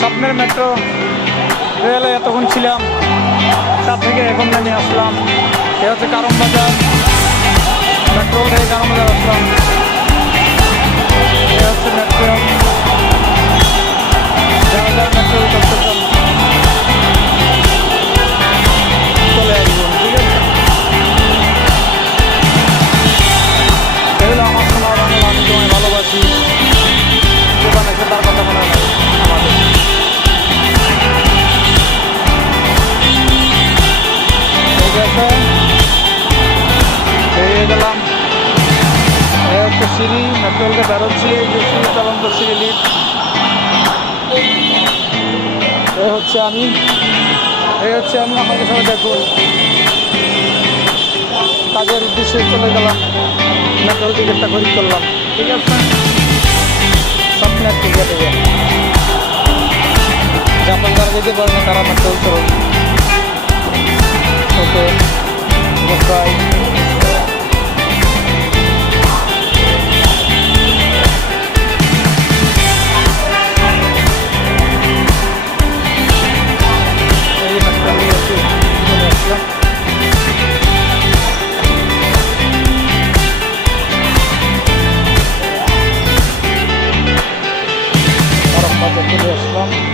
স্বপ্নের মেট্রো রেলে এতক্ষণ ছিলাম, তার থেকে এখন নামিয়ে আসলাম। এ হচ্ছে কারণ বাজার, মেট্রো থেকে কারণ বাজার আসলাম। এ হচ্ছে মেট্রো, যারা যারা মেট্রো করতে চান চলে আসবেন, ঠিক আছে? এগুলো আমার সোনা বাংলা, আমি তোমায় ভালোবাসি, দোকানে এসে তার কথা মনে হয় আমাদের। ঠিক আছে, বেরিয়ে গেলাম। এই হচ্ছে সিঁড়ি, মেট্রোলকে বেরোচ্ছি, এই যে সিঁড়ি চলন্ত সিঁড়ি লিফট। এই হচ্ছে আমি, আমাদের সাথে দেখুন। কাজের উদ্দেশ্যে চলে গেলাম, মেট্রোল টিকিটটা খরিদ করলাম, ঠিক আছে? স্বপ্নের টিকিট দেবে, জাপান যারা যেতে পারে না তারা মেট্রোল চলুন। ওকে, বাই। চলে আসলাম।